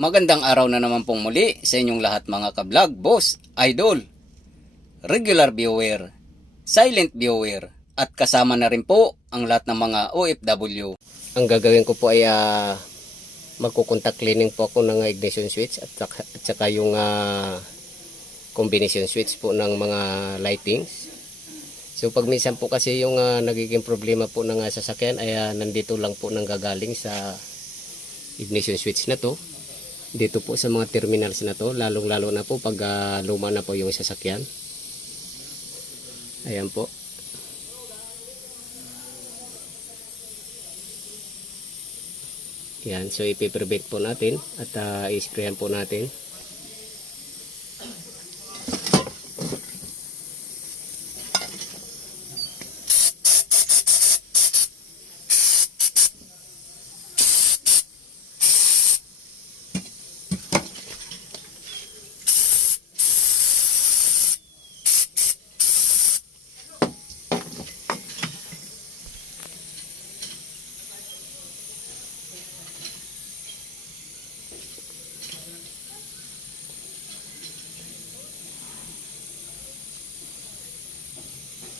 Magandang araw na naman pong muli sa inyong lahat mga ka-vlog, boss, idol, regular viewer, silent viewer, at kasama na rin po ang lahat ng mga OFW. Ang gagawin ko po ay magkukontak cleaning po ako ng ignition switch at saka yung combination switch po ng mga lightings. So pag minsan po kasi yung nagiging problema po ng sasakyan ay nandito lang po nang gagaling sa ignition switch na to. Dito po sa mga terminals na to, lalong lalo na po pag luma na po yung sasakyan. Ayan po. Yan, so ipiprevent po natin at i-sprayan po natin.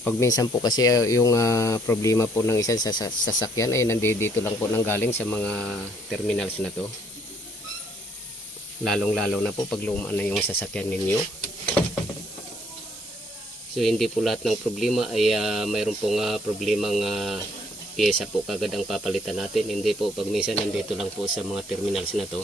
Pag minsan po kasi yung problema po ng isang sasakyan ay nandito lang po nang galing sa mga terminals na to. Lalong lalo na po pag luma na yung sasakyan ninyo. So hindi po lahat ng problema ay mayroon pong problemang pyesa po kagad ang papalitan natin. Hindi po pag minsan nandito lang po sa mga terminals na to.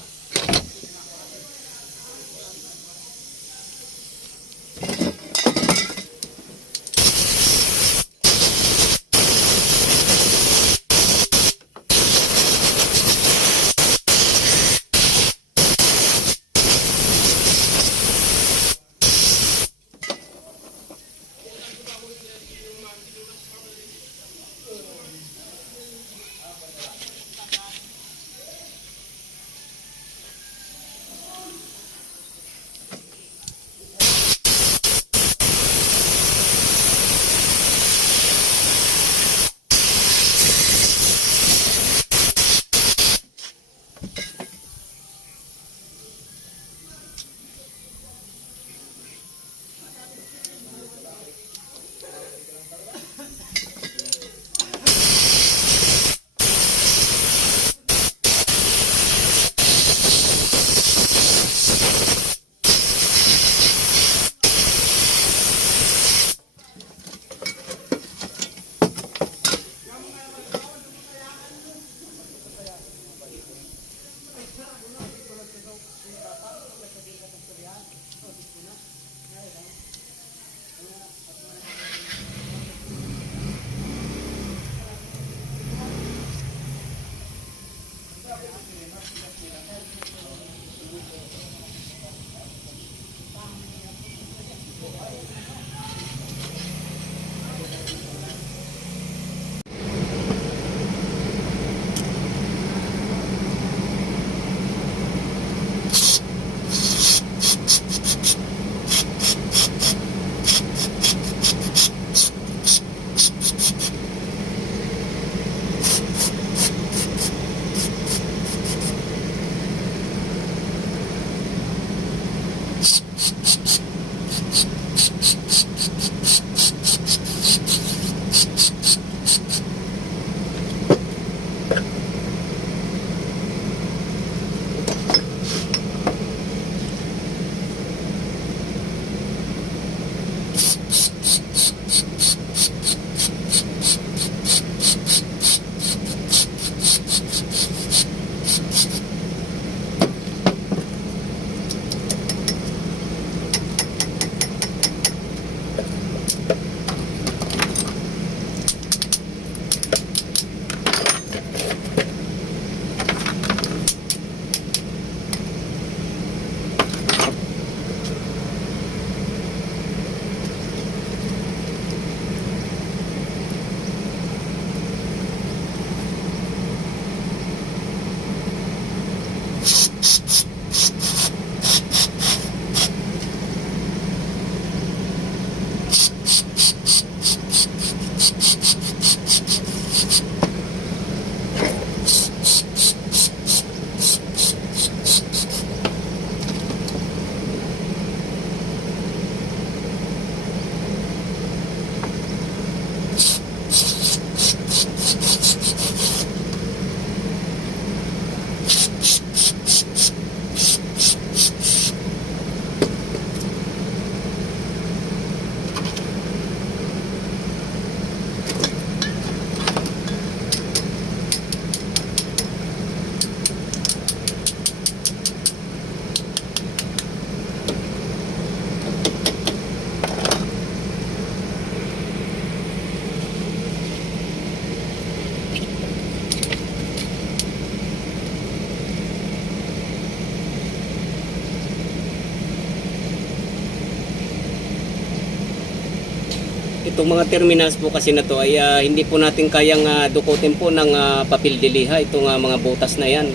itong mga terminals po kasi na to ay hindi po natin kayang dukutin po ng papel diliha itong mga butas na yan.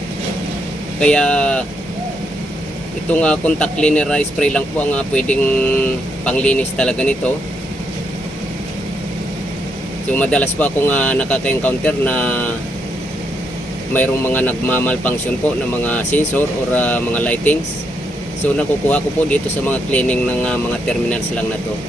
Kaya itong contact cleaner spray lang po ang pwedeng panglinis talaga nito. So madalas po akong nakaka-encounter na mayroong mga nagmamalfunction po ng mga sensor or mga lightings. So nakukuha ko po dito sa mga cleaning ng mga terminals lang na to.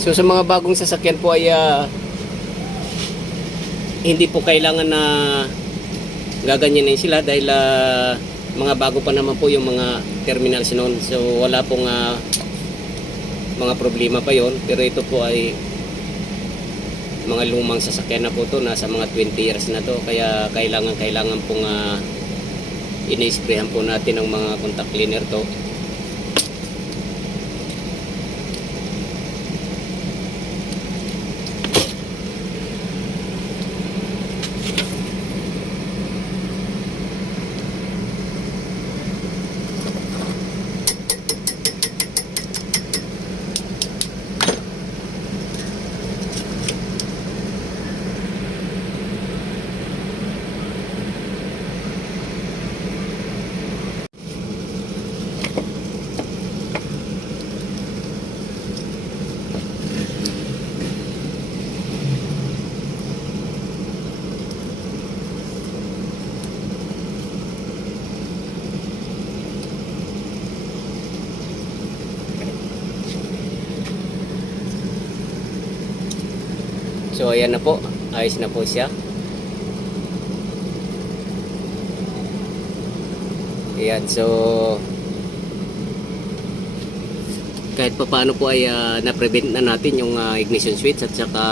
So sa mga bagong sasakyan po ay hindi po kailangan na gaganyanin sila dahil mga bago pa naman po yung mga terminals noon. So wala pong mga problema pa yon. Pero ito po ay mga lumang sasakyan na po to, nasa mga 20 years na to. Kaya kailangan pong ini-sprayhan po natin ng mga contact cleaner to. So ayan na po, ayos na po siya. Ayan, so kahit pa paano po ay na-prevent na natin yung ignition switch at saka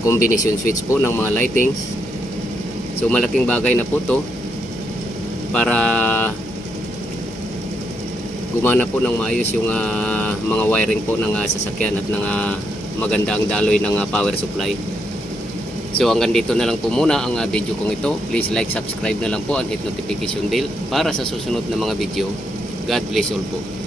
combination switch po ng mga lightings. So malaking bagay na po to para gumana po ng maayos yung mga wiring po ng sasakyan at ng maganda ang daloy ng power supply. So hanggang dito na lang po muna ang video kong ito. Please like, subscribe na lang po and hit notification bell para sa susunod na mga video. God bless all po.